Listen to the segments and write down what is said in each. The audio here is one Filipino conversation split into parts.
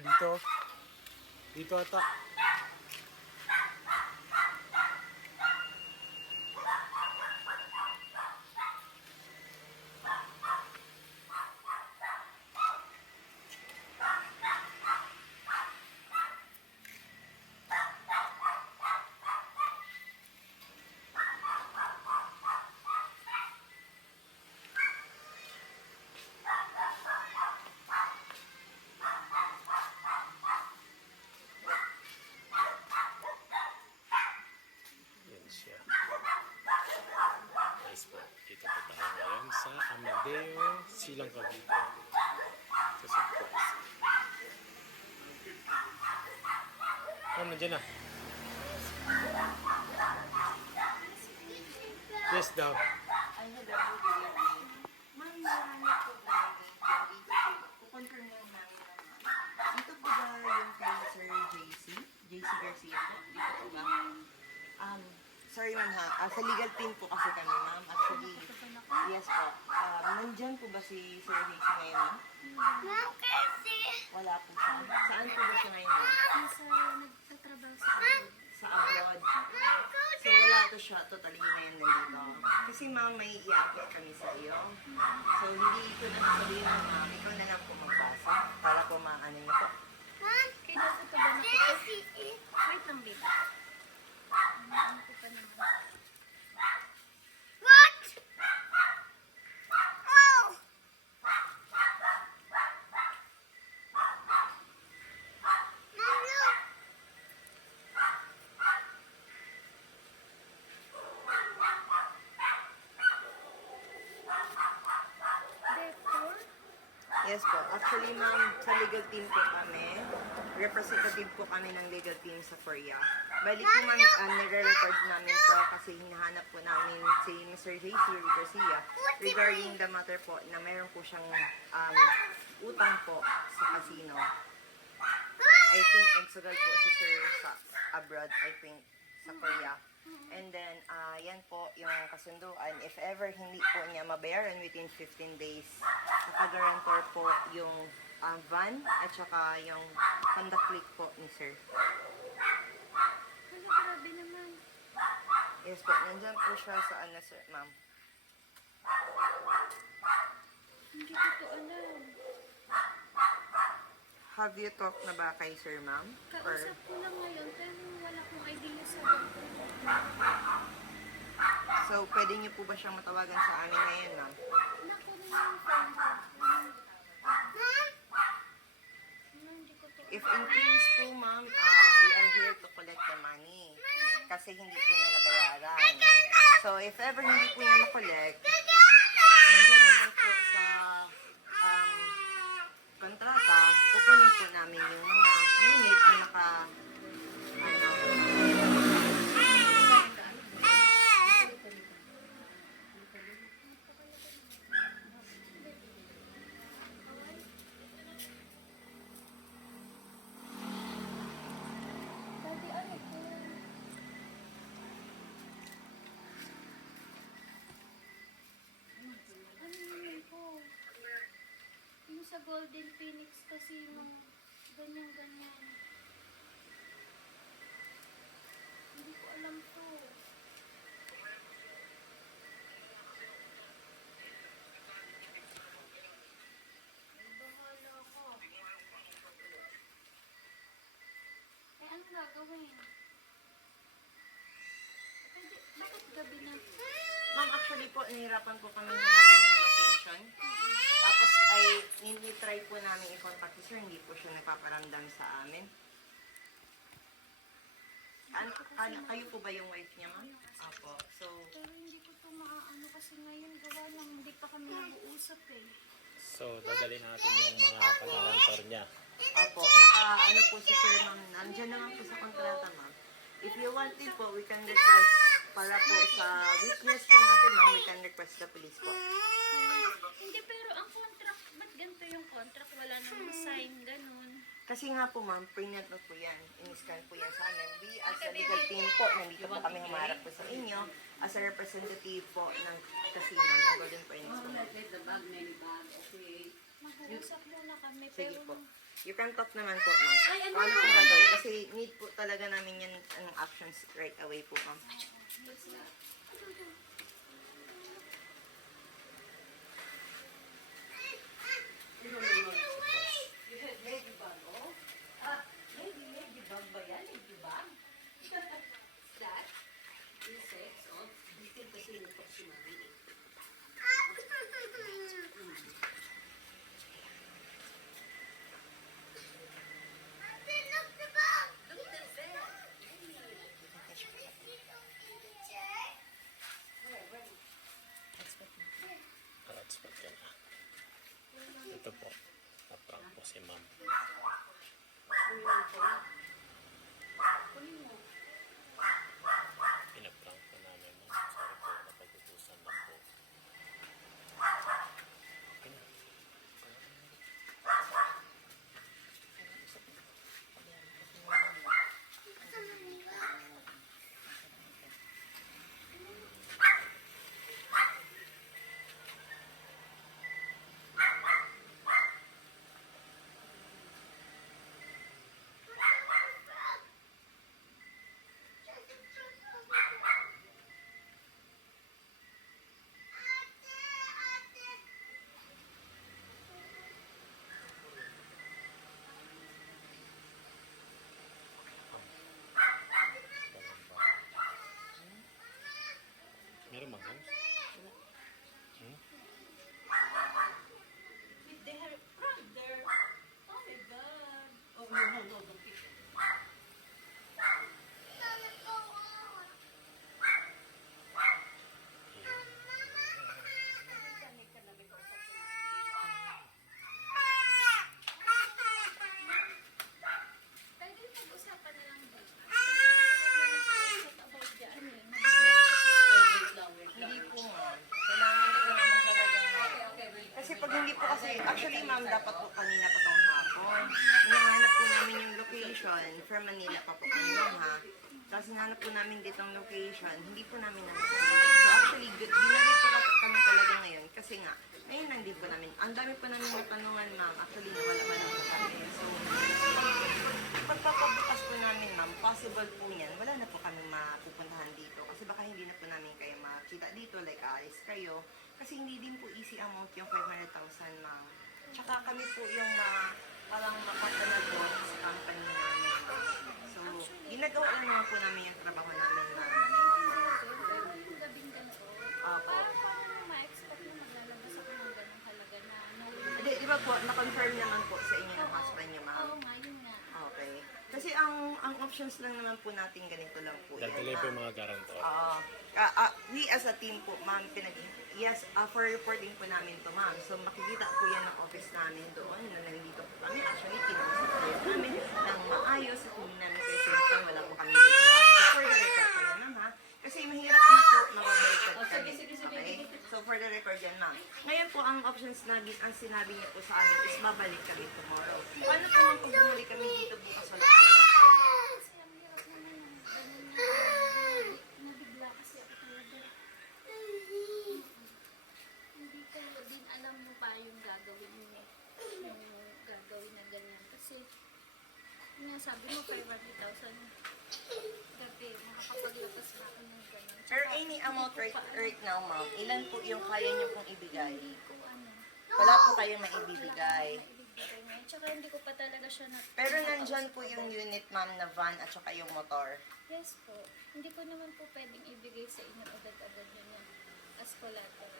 dito. Dito ata. Yan siya. Guys po, dito po tayo ngayon sa Amadeo, Silang Cavite. Sa surprise. Oh, nandiyan na. Yes daw. Ano daw po yun? Ma'am, nahanap po ba dito po? Kukonfirm lang namin naman. Dito po ba yung kay Sir JC? JC Garcia po? Dito po ba? Sorry ma'am ha. Sa legal team po kasi kami ma'am. Actually, yes po. Nandyan po ba si Sir JC ngayon ma'am? Ma'am, kasi Wala po siya. Saan po ba siya ngayon ma'am? nasa nagtatrabaho sa abroad. Sa abroad. So wala to siya totally ngayon nandito. Kasi ma'am, may i-update kami sa iyo. So hindi ko na sabihin mo ma'am, ikaw na lang po magbasa para po maano niyo po. Ma'am, kailan ko ba na ito? Wait lang, baby. Ano ko pa naman? What? Oh! Ma'am, look! Therefore, Yes po. Actually ma'am, sa legal team po kami. Representative po kami ng legal team sa Korea. Balik po ma'am, nire-record namin po kasi hinahanap po namin si Mr. JC Garcia regarding the matter po na mayroon po siyang utang po sa casino. I think nagsugal po si Sir sa abroad, I think, sa Korea. And then, yan po yung kasunduan. If ever hindi po niya mabayaran within 15 days, nakagarantor po yung van at saka yung conduct click po ni Sir. ano, grabe naman. Yes po, nandyan po siya sa ano, Sir, ma'am. Hindi ko to alam. Have you talked na ba kay Sir, ma'am? Or, Kausap ko lang ngayon, pero wala kong idea sa ganito. so, pwede niyo po ba siyang matawagan sa amin ngayon, ma'am? Naku na yung phone ko. Ma'am? Hindi ko to. If in case po, ma'am, we are here to collect the money. Kasi hindi po niya nabayaran. So, if ever hindi po niya makollect, nandiyan naman po sa kontrata, kukunin po namin yung mga unit na naka, Dati ano po? Ano naman po? Yung sa Golden Phoenix kasi yung ganyan-ganyan. Hindi ko alam to. Bahala ko. Eh, ano gagawin? Pwede, bakit gabi na? ma'am, actually po, nahirapan po kami hanapin yung location. Tapos ay, try po namin i-contact si Sir, hindi po siya nagpaparamdam sa amin. Kayo po ba yung wife niya, ma'am? Apo. So, Pero hindi ko to maaano kasi ngayon gawa lang hindi pa kami nag-uusap eh. So, dadalhin natin yung mga pag-arantor niya. apo, ano po si Sir, ma'am, nandiyan naman po sa kontrata, ma'am. If you want it po, we can request para po sa witness po natin, ma'am, we can request the police po. Hindi, pero ang contract, ba't ganito yung contract? Wala namang sign, ganun. Kasi nga po, ma'am, prenup na po yan. In-scan po yan sa amin. We, as a legal team po, nandito po kami humarap po sa inyo as a representative po ng casino, ng Golden Phoenix po. Mag-uusap muna kami, Sige pero po. You can talk naman po, ma'am. Paano po gagawin? Kasi need po talaga namin yan, anong actions right away po, ma'am. Ladybug ba yan? Ladybug? That? Insects? Oh, dito kasi nutok si Mami. Hotspot ka na. Ito po. Naprank po si ma'am. Pinaprank po namin ma'am. Sorry po, napag-utusan lang po. Okay na. Meron bang guys? Hmm? With their brother. Oh my God. Oh, no, no, no. Pwede pag-usapan na lang dito. About dyan eh. Nabigla ako. Hindi po, ma'am. Kailangan ko naman talaga. Kasi pag hindi po kasi, actually, ma'am, dapat po kanina pa tong hapon. Hinahanap po namin yung location. From Manila pa po kanina, ha? Tapos hinahanap po namin ditong location. Hindi po namin nahanap. So actually, ginagay po kami talaga ngayon. Kasi nga, ngayon nandito po namin. Ang dami po namin natanungan, ma'am. Actually, nawala po kami. So, pagpapabukas po namin, ma'am, possible po yan. Wala na po kami mapupuntahan dito. Kasi baka hindi na po namin kayo makita dito, like aalis kayo. Kasi hindi din po easy amount yung 500,000, ma'am. Tsaka kami po yung parang makapanagod sa company namin. So, ginagawa lang naman po namin yung trabaho namin, ma'am. Yung gabing ganito. Opo. Parang ma-expect na maglalabas ako ng ganong halaga na knowing. Hindi, di ba po, na-confirm naman po sa inyo ng husband niyo, ma'am? Oo nga, yun nga. Okay. Kasi ang options lang naman po natin ganito lang po. yan, Dadalay po ma'am. yung mga garantor. We as a team po, ma'am, for reporting po namin to, ma'am. So, makikita po yan ng office namin doon na nandito po kami. Actually, kinausap po yan namin ng maayos at hindi namin kayo sinaktan. Wala po kami ginawa. So, for the record po yan, ma'am, ha? Kasi mahirap na po mababaliktad kami. Okay? So, for the record yan, ma'am. Ngayon po, ang options na ang sinabi niyo po sa amin is babalik kami tomorrow. Paano po kung bumalik kami dito bukas wala kami dito? Kasi ang hirap naman ng ganun na nabigla kasi ako talaga. Hindi ko din alam mo pa yung gagawin mo. Yung gagawin na ganyan. Kasi, yun nga sabi mo, 500,000 gabi, makakapaglabas na ako ng ganun. Pero any amount right now, ma'am, ilan po yung kaya niyo pong ibigay? Hindi ko ano. Wala po kayong maibibigay. Maibibigay ngayon. Tsaka hindi ko pa talaga siya na... Pero nandyan po yung unit, ma'am, na van at saka yung motor. Yes po. Hindi ko naman po pwedeng ibigay sa inyo agad-agad yun as collateral.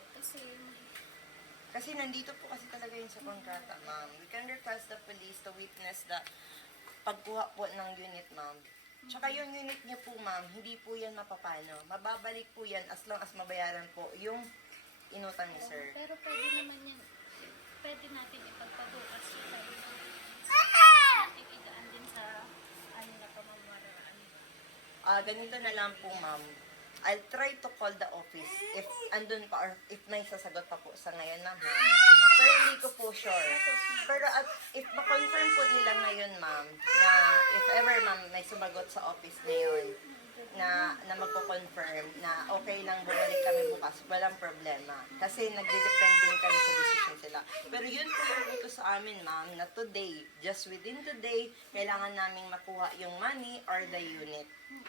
Kasi Nandito po kasi talaga yun sa kontrata, ma'am. We can request the police to witness the pagkuha po ng unit, ma'am. Tsaka yung unit niyo po, ma'am, hindi po yan mapapano. Mababalik po yan as long as mabayaran po yung inutang ni sir. pero pwede naman yan. Pwede natin ipagpabukas siya tayo. Natin idaan din sa ano na pamamaraan. Ganito na lang po, ma'am. I'll try to call the office if andun pa or if may sasagot pa po sa ngayon, ma'am, ha? Pero hindi ko po sure. Pero if ma-confirm po nila ngayon, ma'am, na if ever, ma'am, may sumagot sa office ngayon na magko-confirm na okay lang bumalik kami bukas, walang problema. Kasi nagde-depend din kami sa decision sila. Pero yun po yung utos sa amin, ma'am, na today, just within today, kailangan naming makuha yung money or the unit.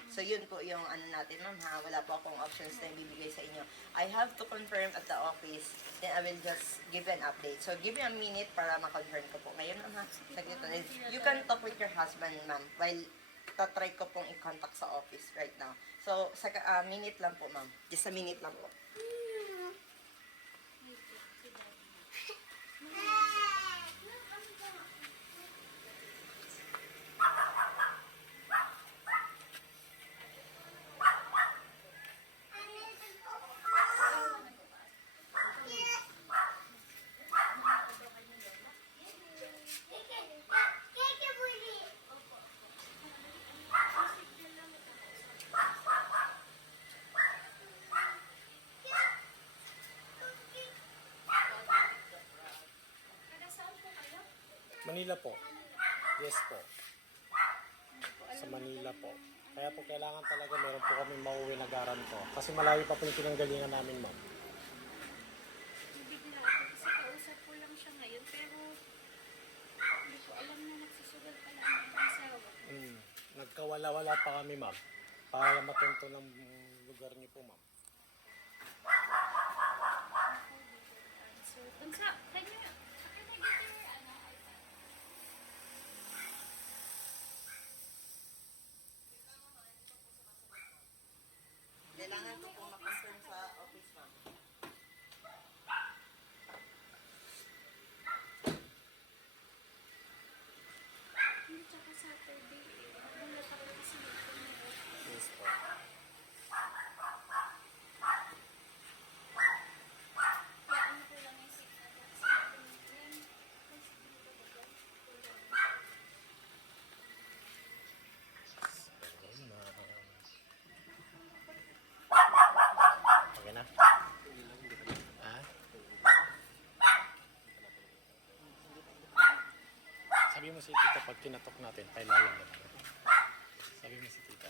So yun po yung ano natin, ma'am, ha? Wala po akong options na ibibigay sa inyo. I have to confirm at the office, then I will just give you an update. So give me a minute para ma-confirm ko po. Ngayon, ma'am, ha? Saglit ulit. You can talk with your husband, ma'am, while tatry ko pong i-contact sa office right now. So, sa minute lang po, ma'am. Just a minute lang po. Manila po. Yes po. Sa Manila po. Kaya po kailangan talaga meron po kami mauwi na garanto. Kasi malayo pa po yung pinanggalingan namin, ma'am. Bibigla ako kasi kausap ko lang siya ngayon pero hindi ko alam na nagsusugal pala ang asawa. Nagkawala-wala pa kami, ma'am. Para matunto ng lugar niyo po, ma'am. So, unsa, kanya, akin na dito ano, Kailangan ko pong ma-confirm sa office, ma'am. hindi tsaka Saturday eh. Wala pa rin kasi ito na Yes po. kaya ano ko lang yung signal kasi yan, kasi dito ba ba? Okay na? Ha? Sabi mo si tita pag tinatok natin, pailawin na. Sabi mo si tita.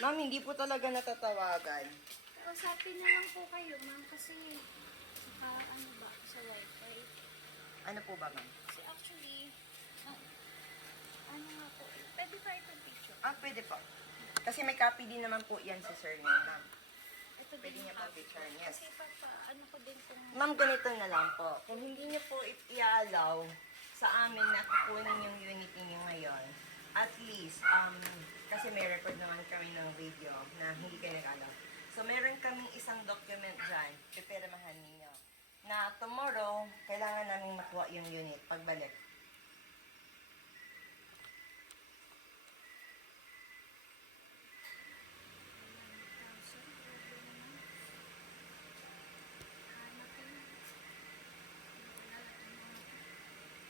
Ma'am, hindi po talaga natatawagan. Kausapin na lang po kayo, ma'am, kasi ano ba, sa wifi. Ano po ba, ma'am? Kasi actually, ano nga po, pwede ba itong picture? Pwede po. Kasi may copy din naman po yan si sir niya, ma'am. Ito Pwede din niya yung po copy. picture, yes. Kasi ano ko din kung Ma'am, ganito na lang po. Kung hindi niyo po i-allow sa amin na kukunin yung unit niyo ngayon, at least, kasi may record naman kami ng video na hindi kayo nag-allow. So, meron kaming isang document dyan, pipirmahan ninyo, na tomorrow, kailangan namin makuha yung unit pagbalik.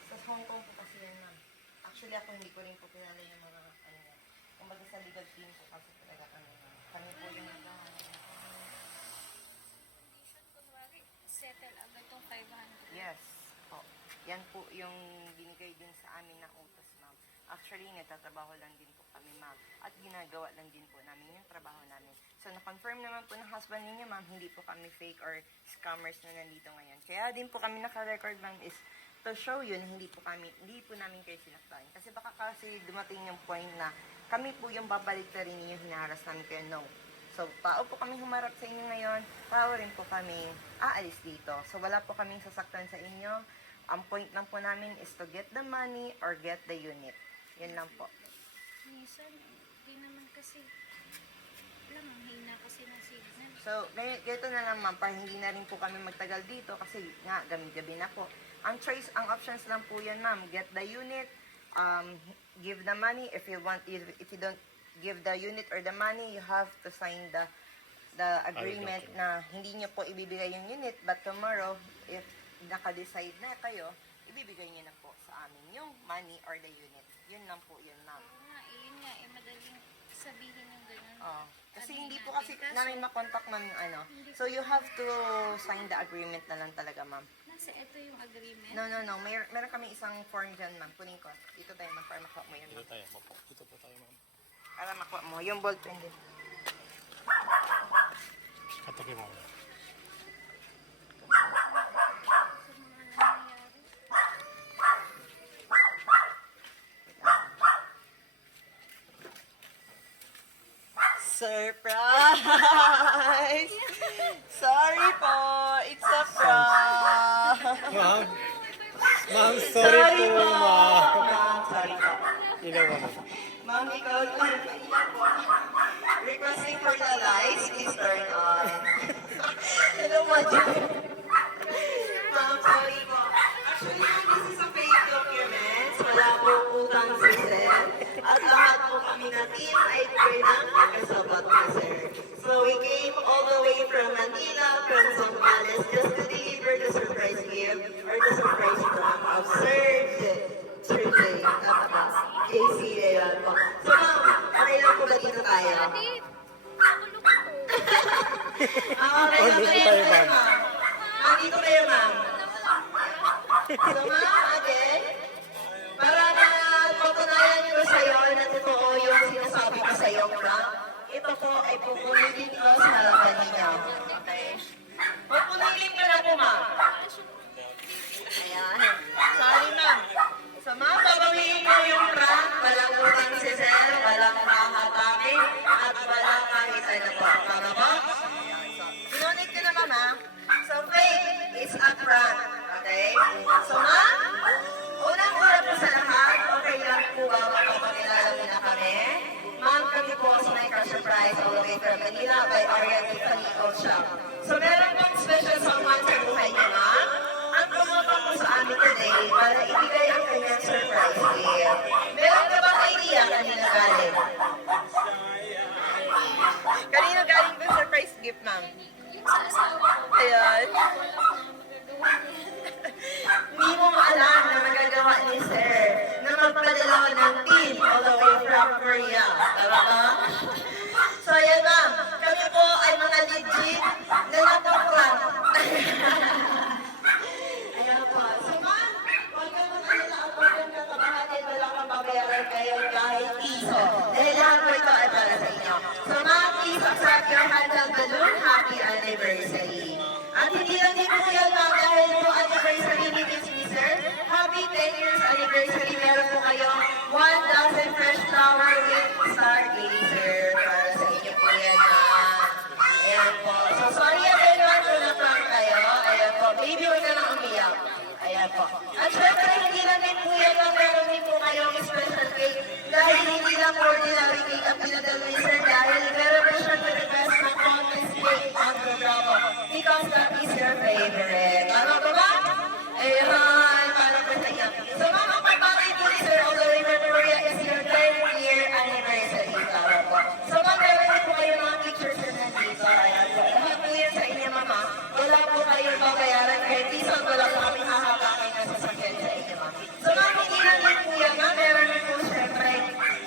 Sa Hong Kong po kasi yan, ma'am. Actually, ako hindi ko rin po kilala yung mga, ano yan. Kumbaga sa legal team po kasi talaga, kami po yung naghahanap. condition, kunwari, settle agad itong 500. Yes. Po. Yan po yung binigay din sa amin na utos, ma'am. Actually, nagtatrabaho lang din po kami, ma'am. At ginagawa lang din po namin yung trabaho namin. So, na-confirm naman po ng husband ninyo, ma'am, hindi po kami fake or scammers na nandito ngayon. Kaya din po kami naka-record, ma'am, is to show you na hindi po namin kayo sinaktan. Kasi baka kasi dumating yung point na kami po yung babalik na rin yung hinaharas namin kayo. No. So, tao po kami humarap sa inyo ngayon, tao rin po kami aalis dito. So, wala po kaming sasaktan sa inyo. Ang point lang po namin is to get the money or get the unit. Yun lang po. Minsan, di naman kasi, lang, ang hina kasi ng signal. So, ganito na lang, ma'am, para hindi na rin po kami magtagal dito kasi nga, gabi-gabi na po. Ang options lang po yan, ma'am. Get the unit, give the money. If you don't give the unit or the money, you have to sign the agreement na hindi nyo po ibibigay yung unit. But tomorrow, if naka-decide na kayo, ibibigay nyo na po sa amin yung money or the unit. Yun lang po yun, ma'am. Oo nga, yun nga, madaling sabihin yung ganun. Oh. Kasi Ano hindi po natin, kasi kaso- namin makontak, ma'am, yung ano. So, you have to sign the agreement na lang talaga, ma'am. Nasa ito yung agreement. No. Meron kami isang form dyan, ma'am. Kunin ko. Dito tayo, ma'am, para makuha mo yun, Dito ma'am. tayo, mapo. Dito po tayo, ma'am. Para makuha mo. Yung ballpen din. Katakin mo. Surprise! Sorry po, it's a prank. Ma'am, ma'am, sorry po, ma'am. Ma'am, sorry po. Ilaw mo. Ma'am, ikaw po. Requesting for the lights is turned on. Hello, Madam. Ma'am, sorry po. Actually, ma'am, this is a fake documents. Wala po utang si sir. At lahat po kami na team ay pinang-kasabat ni sir. So we came all the way from Manila, from Zambales, just to deliver the surprise gift or the surprise prank of Sir Jay at JC Leon po. So ma'am, okay lang po ba dito tayo? Ate, nakulo ko po. Okay lang Dito tayo, tayo, ma'am. ma'am. Ma'am, dito kayo, ma'am. So ma'am, ate, para na patunayan ko sa'yo na totoo yung sinasabi ko sa'yo, ma'am, ito po ay pupunutin ko sa harapan ninyo. Okay? Pupunutin ko na po, ma'am. Ayan. Sorry, ma'am. So, ma'am, babawiin ko yung prank. Walang utang si sir, walang makakatake, at walang kahit ano po. Tama po? Sinunod ko na, ma'am, ha? So, fake is a prank. Okay? So, ma'am, unang-una po sa lahat, okay lang po ba magpapakilala muna kami? Ma'am, kami po sa may surprise all the way from Manila by Arian Tiffany Shop. So, meron pong special someone sa buhay niya, ma'am. Ang pumunta po sa amin today para ibigay ang kanyang surprise gift. Meron ka bang idea kanina galing? Kanina galing po surprise gift, ma'am? Yung sa asawa ko, Ayan. wala po magagawa niya. Hindi mo alam na magagawa ni Sir na magpadala ng team all the way from Korea. Tama ba? So, ayan, ma'am. Kami po ay mga legit na napaprank. Ayan po. So, ma'am, huwag kang mag-alala at huwag kang kakabahatin. Wala kang babayaran kayo kahit piso. Dahil lahat po ito ay para sa inyo. So, ma'am, please accept your handheld balloon. Happy anniversary. At hindi lang din po yan, ma'am, dahil po anniversary ni Miss Sir. Happy 10 years anniversary. Meron po kayo 1,000 fresh flower with stargazer. Para sa inyo po yan, ma'am. Ayan po. So, sorry everyone kung na-prank kayo. Ayan po. Baby, huwag ka lang umiyak. Ayan po. At syempre, hindi lang din po yan, ma'am. Meron din po kayong special cake. Dahil hindi lang ordinary cake ang pinadala ni Sir. Dahil meron po siyang request ng contest cake on the Bravo. Because that is your favorite. Ano ba ba? Ayan, parang po sa inyo. So, mga kapatid po ni Sir, all the way from Korea is your 10th year anniversary. Tama po. So, ma'am, meron din po kayo mga pictures na nandito. Ayan po. Lahat po yan sa inyo, mama. Wala po kayong babayaran kahit piso. Wala po kami hahapakin na sasakyan sa inyo, ma'am. So, ma'am, hindi lang din po yan, ma'am. Meron din po, syempre,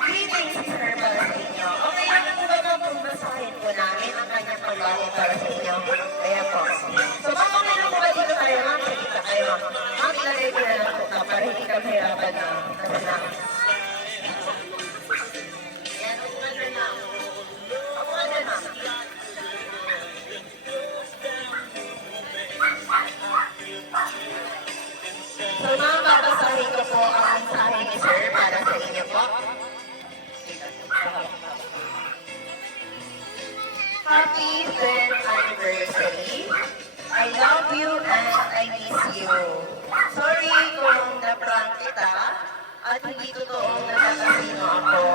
greetings si Sir para sa inyo. Okay lang po ba, ma'am, kung basahin po namin ang kanyang pagbahin para sa inyo? Ayan po. So, ma'am, okay lang po ba dito tayo, ma'am? Sa kita kayo, ma'am. Ma'am, ilagay ko na lang po na para hindi kami hirapan na kasama. Ayan, upo ka dyan, ma'am. Upo ka dyan, ma'am. So, ma'am, babasahin ko po ang mensahe ni Sir para sa inyo po. Happy 10th anniversary. I love you and I miss you. Sorry kung na-prank kita at hindi totoong nagkakasino ako.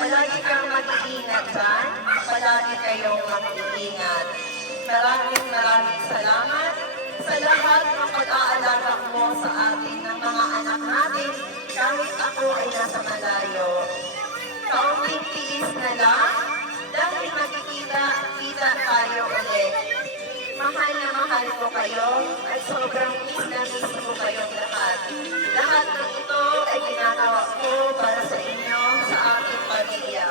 Palagi kang mag-iingat dyan. Palagi kayong mag-iingat. Maraming salamat sa lahat ng pag-aalaga mo sa atin ng mga anak natin kahit ako ay nasa malayo. Kaunting tiis na lang dahil magkikita tayo ulit. Mahal na mahal ko kayo at sobrang miss na miss ko kayong lahat. Lahat ng ito ay ginagawa ko para sa inyo, sa aking pamilya.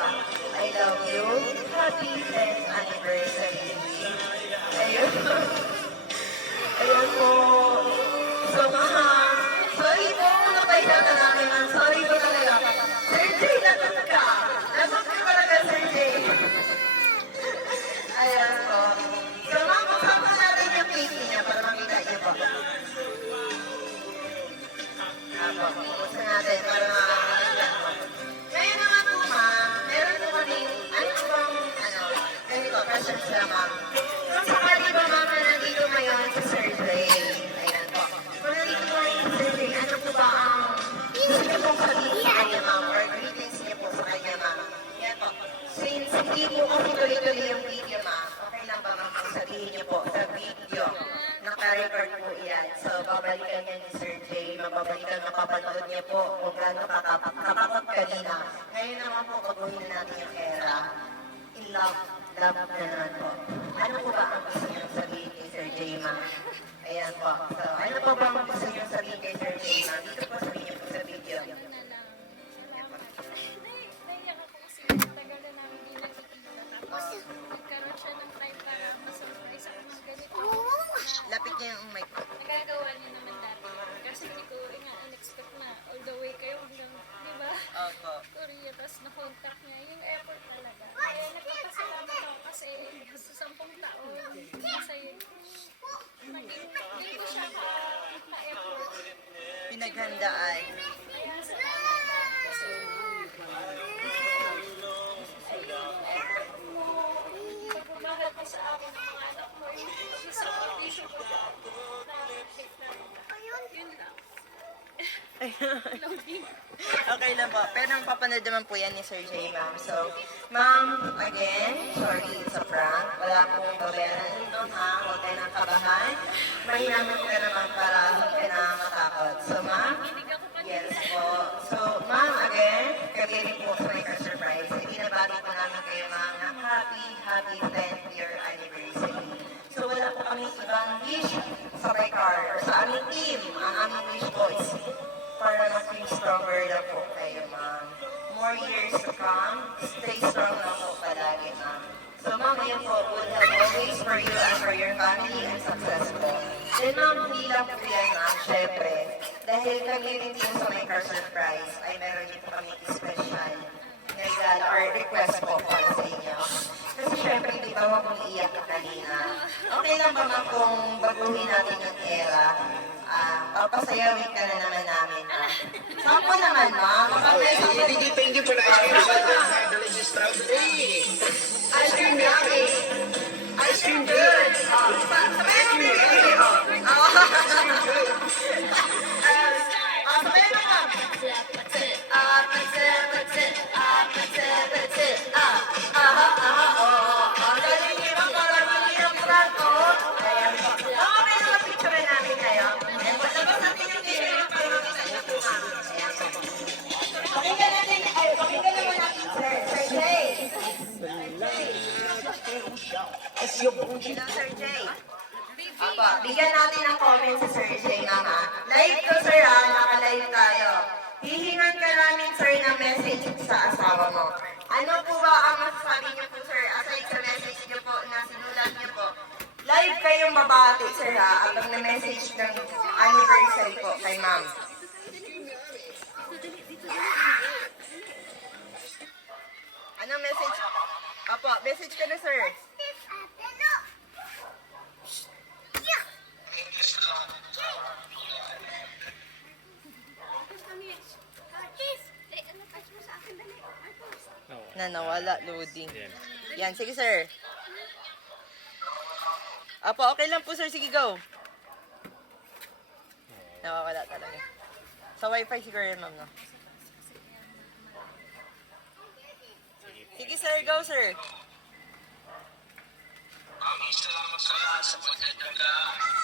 I love you. Happy 10th anniversary. Ayun. Ayan po. So, mahal. Sorry po kung napahiya ka namin, ma'am. Sorry po talaga. Sir Jay, lagot ka. Lagot ka talaga, Sir Jay. Ayan po. So, ma'am, kasama natin yung cake niya para makita niyo po. Apo, buksan natin para makakita po. Ngayon naman po, ma'am, meron po kami, ano bang babalikan niya ni Sir Jay, mababalikan, mapapanood niya po kung gaano katakot kanina. Ngayon naman po, baguhin na natin yung era. In love, love na naman po. Ano po ba ang gusto niyong sabihin kay Sir Jay, ma'am? Ayan po. So, ano po ba ang gusto niyong sabihin kay Sir Jay, ma'am? Dito po sabihin niyo po sa video. Ano na lang. Salamat. Naiyak ako kasi tagal na namin hindi nagkikita. Tapos nagkaroon siya ng time para masurprise ako ng ganito. Lapit niya yung mic. Nagagawa niya naman dati. Kasi hindi ko in-expect na all the way kayo hanggang, di ba? Opo. Korea, tapos na-contact niya. Yung effort talaga. Kaya nagpapasalamat ako kasi sa 10 taon, masaya. Hindi ko siya ka-effort. Pinaghandaan. Kaya salamat kasi yung effort mo, pagmamahal ka sa akin ng mga anak mo, yung sakripisyo ko na-appreciate namin. Yun lang. Loading. Okay lang po. Pero ang papanood naman po yan ni Sir Jay, ma'am. So, ma'am, again, sorry, it's a prank. Wala pong babayaran doon, ha? Huwag kayo nang kabahan. Mahiraman ka naman para huwag ka na matakot. So, ma'am, Kinig ako kanina. yes po. So, ma'am, again, kami rin po sa may surprise. Ibinabati po namin kayo, ma'am, na happy 10th year anniversary. So, wala po kami ibang wish sa my car or sa aming team. Ang aming wish po is para mag-feel stronger na po kayo, ma'am. More years to come, stay strong na po palagi, ma'am. So, ma'am, ngayon po, good health always for you and for your family and success po. Then, ma'am, hindi lang po yan, ma'am, syempre. Dahil kami rin din sa My Car Surprise, ay meron din po kami special na regalo or request po para sa inyo. Kasi syempre, di ba wag mong iiyak ka kanina? Okay lang ba, ma'am, kung baguhin natin yung era? Papasayawin ka na naman namin, ma'am. Sampo naman, ma'am. Thank you for the ice cream. Dala si strawberry. Ice cream yummy. Ice cream good. Sabay mo bibili. Sabay mo, ma'am. Galing niyo ba para mahirap lang ko? Ayan po. Okay na picture namin kayo. Ayan po. Labas natin yung t-shirt para makita niyo po, ma'am. Ayan po. Pakinggan naman natin, sir. Sir Jay. Hello, Sir Jay. Apa, bigyan natin ng comment si Sir Jay, mama. Live ko, sir, ha? Naka-live tayo. Hihingan ka namin, sir, ng message sa asawa mo. Ano po ba ang masasabi niyo po, sir? Aside sa message niyo po na sinulat niyo po, live kayong babati, sir, ha? At ang na-message ng anniversary po kay ma'am. Ano message? Apo, message ka na, sir. Na nawala, loading. Yan, sige, sir. Apo, okay lang po, sir. Sige, go. Nawawala talaga. Sa wifi siguro yan, ma'am, no? Sige, sir. Go, sir. Maraming salamat sa lahat sa pagdadaga,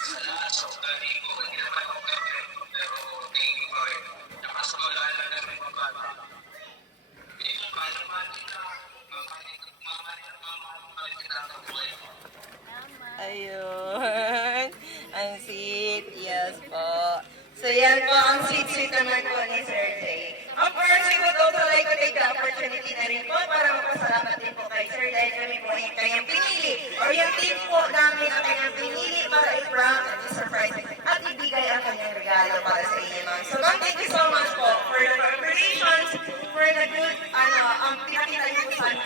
sa lahat sa ugali ko. Hindi naman ako perfecto, pero thank you, Lord. Nakasamalala na rin ang bata. Hindi ko malaman nila. Mamahalin kita ang buhay mo. Ayun. Ang sweet. Yes po. So, yan po ang sweet naman po ni Sir Jay. Of course, we would also like to take the opportunity na rin po para magpasalamat din po kay Sir dahil kami po yung kanyang pinili or yung team po namin ang kanyang pinili para i-prank at i-surprise at ibigay ang kanyang regalo para sa inyo, ma'am. So, ma'am, thank you so much po for the preparations, for the good, pinakita niyo po sa amin